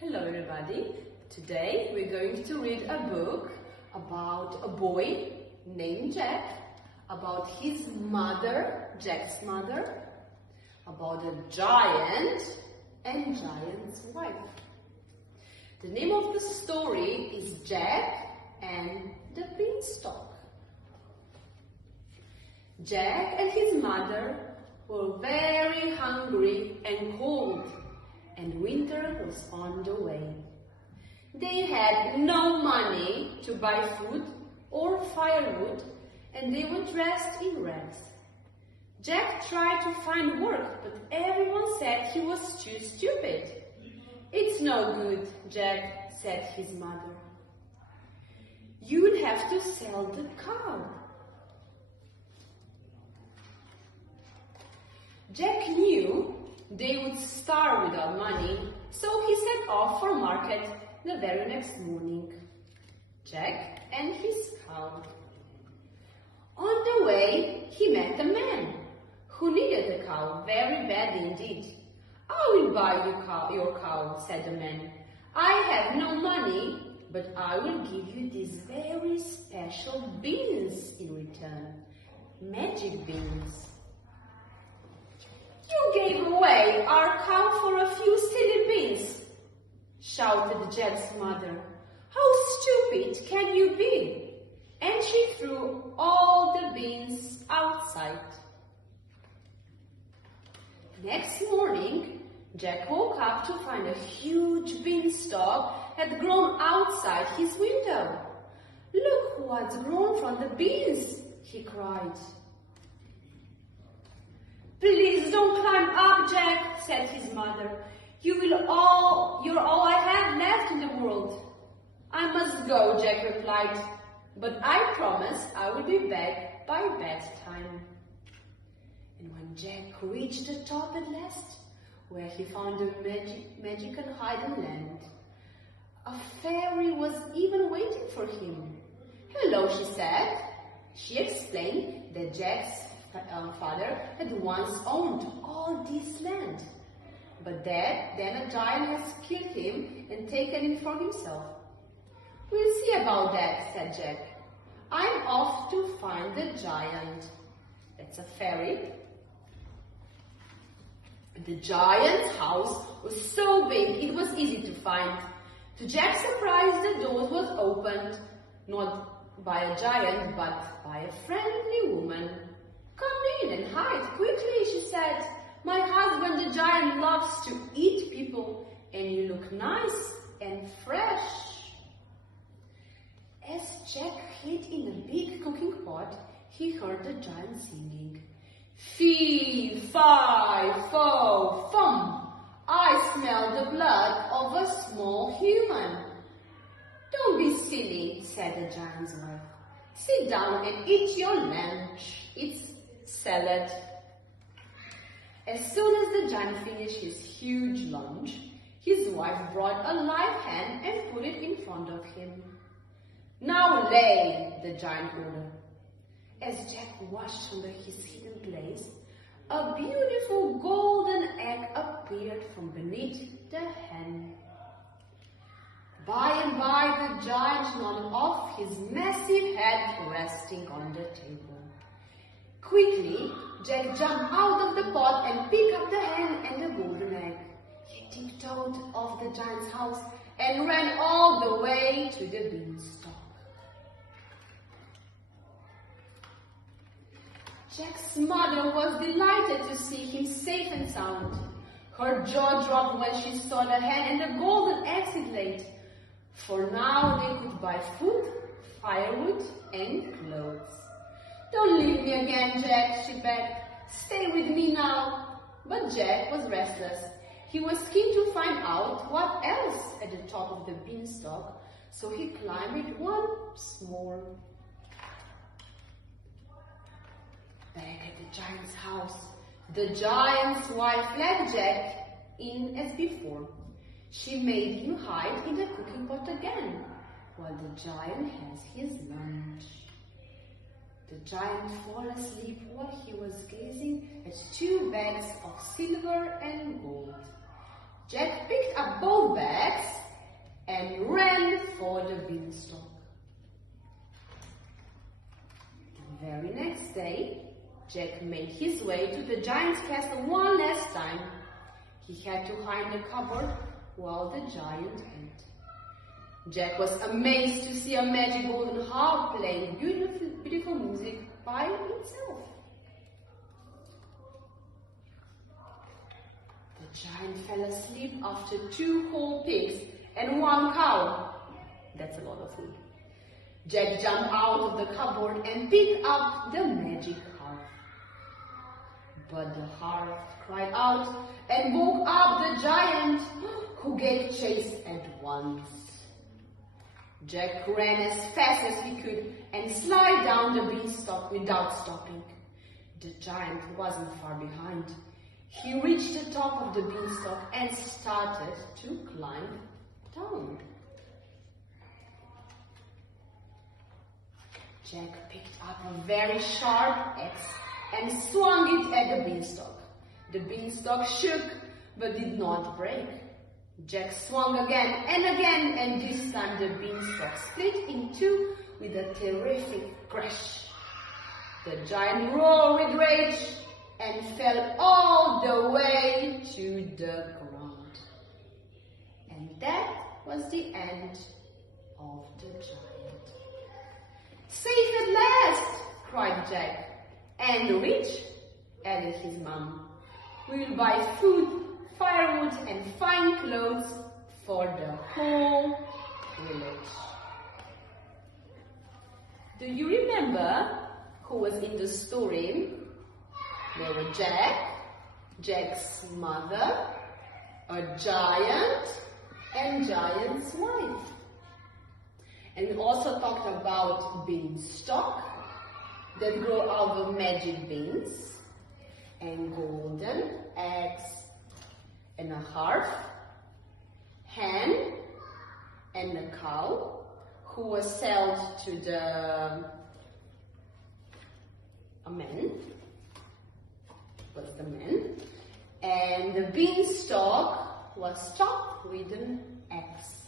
Hello everybody. Today we're going to read a book about a boy named Jack, about his mother, Jack's mother, about a giant and giant's wife. The name of the story is Jack and the Beanstalk. Jack and his mother were very hungry and cold, and winter was on the way. They had no money to buy food or firewood, and they were dressed in rags. Jack tried to find work, but everyone said he was too stupid. "It's no good," Jack said his mother. "You'd have to sell the cow." Jack knew they would starve without money, so he set off for market the very next morning. Jack and his cow. On the way, he met a man who needed a cow very badly indeed. "I will buy your cow," said the man. "I have no money, but I will give you these very special beans in return. Magic beans." "You gave away our cow for a few silly beans," shouted Jack's mother. "How stupid can you be?" And she threw all the beans outside. Next morning, Jack woke up to find a huge beanstalk had grown outside his window. "Look what's grown from the beans," he cried. "Please don't climb up, Jack," said his mother. You're all I have left in the world." "I must go," Jack replied, "but I promise I will be back by bedtime." And when Jack reached the top at last, where he found the magical hidden land, a fairy was even waiting for him. "Hello," she said. She explained that Jack's father had once owned all this land, but then a giant has killed him and taken it for himself. "We'll see about that," said Jack. "I'm off to find the giant." That's a fairy. The giant's house was so big it was easy to find. To Jack's surprise, the door was opened, not by a giant, but by a friendly woman. "Come in and hide quickly," she said. "My husband, the giant, loves to eat people, and you look nice and fresh." As Jack hid in a big cooking pot, he heard the giant singing. "Fee, fi, fo, fum, I smell the blood of a small human." "Don't be silly," said the giant's wife. "Sit down and eat your lunch. It's salad." As soon as the giant finished his huge lunch, his wife brought a live hen and put it in front of him. "Now lay," the giant ordered. As Jack watched from his hidden place, a beautiful golden egg appeared from beneath the hen. By and by, the giant nodded off, his massive head resting on the table. Quickly, Jack jumped out of the pot and picked up the hen and the golden egg. He tiptoed off the giant's house and ran all the way to the beanstalk. Jack's mother was delighted to see him safe and sound. Her jaw dropped when she saw the hen and the golden eggs it laid. For now they could buy food, firewood, and clothes. "Don't leave me again, Jack," she begged. "Stay with me now." But Jack was restless. He was keen to find out what else at the top of the beanstalk, so he climbed it once more. Back at the giant's house, the giant's wife let Jack in as before. She made him hide in the cooking pot again, while the giant has his lunch. The giant fell asleep while he was gazing at 2 bags of silver and gold. Jack picked up both bags Jack made his way to the giant's castle one last time. He had to hide in the cupboard while the giant ate. Jack was amazed to see a magic golden harp playing beautiful music by itself. The giant fell asleep after 2 whole pigs and 1 cow. That's a lot of food. Jack jumped out of the cupboard and picked up the magic harp. But the harp cried out and woke up the giant, who gave chase at once. Jack ran as fast as he could and slid down the beanstalk without stopping. The giant wasn't far behind. He reached the top of the beanstalk and started to climb down. Jack picked up a very sharp axe and swung it at the beanstalk. The beanstalk shook but did not break. Jack swung again, and this time the beanstalk split in 2 with a terrific crash. The giant roared with rage and fell all the way to the ground. And that was the end of the giant. "Safe at last!" cried Jack. "And rich," added his mom. "We'll buy food, firewood and fine clothes for the whole village." Do you remember who was in the story? There were Jack, Jack's mother, a giant, and giant's wife. And we also talked about beanstalk that grow out of magic beans, and golden eggs, and a harp, hen, and a cow who was sold to a man. Was the man. And the beanstalk was chopped with an axe.